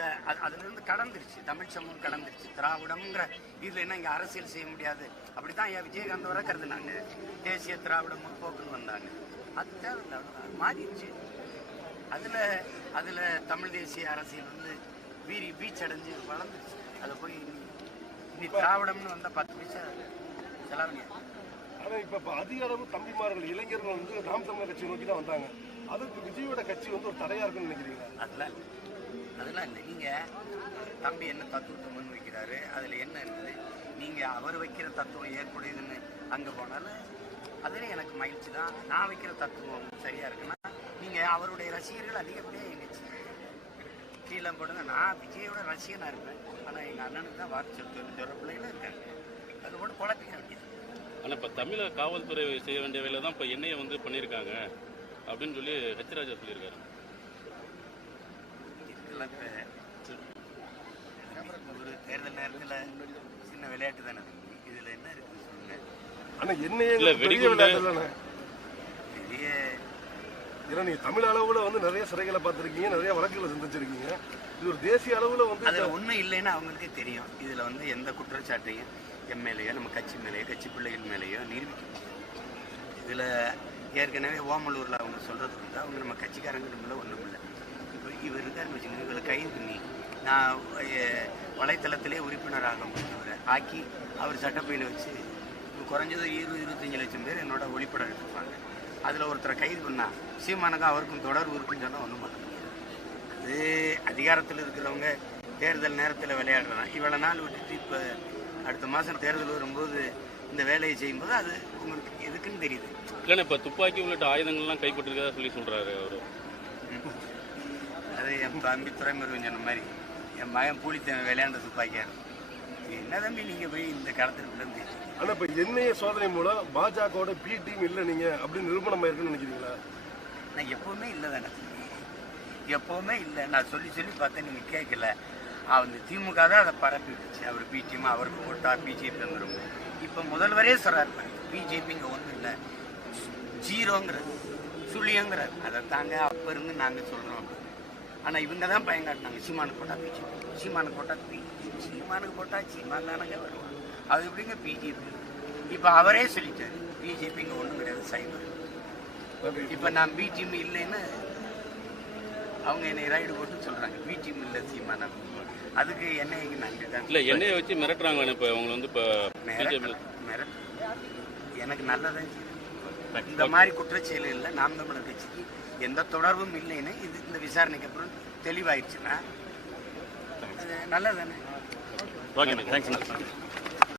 அந்த அது- அதுல இருந்து கடந்துருச்சு. தமிழ் சமூகம் கடந்துருச்சு. திராவிடம்ங்கிற இதுல என்ன இங்க அரசியல் செய்ய முடியாது? அப்படித்தான் ஐயா விஜயகாந்த் வர கருதுனாங்க. தேசிய திராவிட முற்போக்குன்னு வந்தாங்க. அது தேவையில்லை. மாறிடுச்சு. அதுல அதுல தமிழ் தேசிய அரசியல் வந்து வீரி பீச் அடைஞ்சு வளர்ந்துருச்சு. அதை போய் இனி- திராவிடம்னு வந்தா பத்து பைசா செலவணியா ஆனா இப்ப அதிக அளவு தம்பிமார்கள் இளைஞர்கள் வந்து நாம் தமிழர் கட்சி நோக்கி தான் வந்தாங்க. அதுக்கு விஜயோட கட்சி வந்து ஒரு தடையா இருக்குன்னு நினைக்கிறீங்களா? இல்லை. அதெல்லாம் இல்லை. நீங்கள் தம்பி என்ன தத்துவத்தை முன் வைக்கிறாரு அதில் என்ன இருக்குது? நீங்கள் அவர் வைக்கிற தத்துவம் ஏற்புடையதுன்னு அங்கே போனாலும் அதில் எனக்கு மகிழ்ச்சி தான். நான் வைக்கிற தத்துவம் சரியாக இருக்குன்னா நீங்கள் அவருடைய ரசிகர்கள் அதிகப்படியாக எங்க கீழே போடுங்க. நான் விஜயோட ரசிகனாக இருப்பேன். ஆனால் எங்கள் அண்ணனுக்கு தான் வாக்கு சொத்து ஜொர பிள்ளைகளும் இருக்காங்க அது கூட குழப்பிக்க வேண்டியது ஆனால் இப்போ தமிழக காவல்துறை செய்ய வேண்டிய வேலை தான் இப்போ என்னையை வந்து பண்ணியிருக்காங்க அப்படின்னு சொல்லி ஹெச்ராஜா சொல்லியிருக்காரு. இப்ப ஒரு தேர்தல் நேரத்துல சின்ன விளையாட்டு தானே இதுல என்ன இருக்குது சொல்லுங்க. ஆனா என்னையே இல்ல, பெரிய விளையாட்டு தானே பெரிய ஏன்னா நீங்க தமிழ் அளவுல வந்து நிறைய சிறைகளை பார்த்திருக்கீங்க நிறைய வழக்குகளை சந்திச்சிருக்கீங்க. இது ஒரு தேசிய அளவுல வந்து அதுல ஒண்ணும் இல்லைன்னு அவங்களுக்கே தெரியும். இதுல வந்து எந்த குற்றச்சாட்டையும் எம் மேலேயோ நம்ம கட்சி மேலேயோ கட்சி பிள்ளைகள் மேலேயோ நிரூபிக்க. இதுல ஏற்கனவே ஓமலூர்ல அவங்க சொல்றது வந்து அவங்க நம்ம கட்சிக்காரங்க ஒண்ணும் இல்லை. இப்போ இவர் இருக்காருன்னு வச்சுக்கோங்க இவரை கைது பண்ணி நான் வலைத்தளத்திலே உறுப்பினராக முடிஞ்சவரை ஆக்கி அவர் சட்டப்பையில் வச்சு குறைஞ்சது இருபது இருபத்தஞ்சு லட்சம் பேர் என்னோட ஒளிப்படம் எடுத்துப்பாங்க அதில் ஒருத்தரை கைது பண்ணா சீமானுக்கும் அவருக்கும் தொடர்பு இருக்குன்னு சொன்னால் ஒன்றும் பண்ண முடியாது. அது அதிகாரத்தில் இருக்கிறவங்க தேர்தல் நேரத்தில் விளையாடுறான் இவ்வளோ நாள் விட்டுட்டு இப்போ அடுத்த மாதம் தேர்தல் வரும்போது இந்த வேலையை செய்யும்போது அது உங்களுக்கு எதுக்குன்னு தெரியுது. இல்லைன்னா இப்போ துப்பாக்கி உள்ளிட்ட ஆயுதங்கள்லாம் கைப்பற்றிருக்கதா சொல்லி சொல்கிறாரு அவர். அது என் தம்பி துறைமுருகன் சொன்ன மாதிரி. என் மகன் பூலித்தேவன் விளையாண்ட துப்பாக்கியார் என்ன தம்பி நீங்கள் போய் இந்த கடத்திற்குள்ள இருந்து ஆனா இப்ப எண்ணெய சோதனை மூலம் பாஜகவோட பி டீம் இல்ல நீங்க அப்படின்னு நிரூபணம் ஆயிருக்குன்னு நினைக்கிறீங்களா? நான் எப்பவுமே இல்லை தானே எப்பவுமே இல்லை. நான் சொல்லி சொல்லி பார்த்தேன் நீங்கள் கேட்கல. அந்த திமுக தான் அதை பரப்பி விட்டுச்சு. அவர் பிடிஎம் அவருக்கு போட்டா பிஜேபி வந்துடும் இப்போ முதல்வரே சொல்கிறார் பிஜேபி இங்கே ஒன்றும் இல்லை. ஜீரோங்கிறது சுழியங்கிறார். அதை தாங்க அப்போ இருந்து நாங்கள் சொல்கிறோம் ஆனால் இவங்க தான் பயங்காட்டினாங்க சீமானுக்கு போட்டா பிஜேபி சீமானுக்கு போட்டா பிஜேபி சீமானுக்கு போட்டா சீமான் தானங்க வருவான். அது எப்படிங்க பிஜேபி? இப்போ அவரே சொல்லிட்டாரு பிஜேபி இங்கே ஒன்றும் கிடையாது சைபர். இப்போ நான் பி டீம் இல்லைன்னு அவங்க என்னை ரைடு போட்டு சொல்றாங்க. பி டீம் இல்லை சீமான் அதுக்கு என்ன இங்க நன்றி தான் இல்லை எண்ணெயை வச்சு மிரட்டுறாங்களே இப்போ அவங்க வந்து இப்போ மிரட்டு எனக்கு நல்லதான். இந்த மாதிரி குற்றச்செயல் இல்லை நாம் தமிழர் கட்சிக்கு எந்த தொடர்பும் இல்லைன்னு இது இந்த விசாரணைக்கு அப்புறம் தெளிவாயிடுச்சுன்னா நல்லதானே ஓகே தேங்க்ஸ்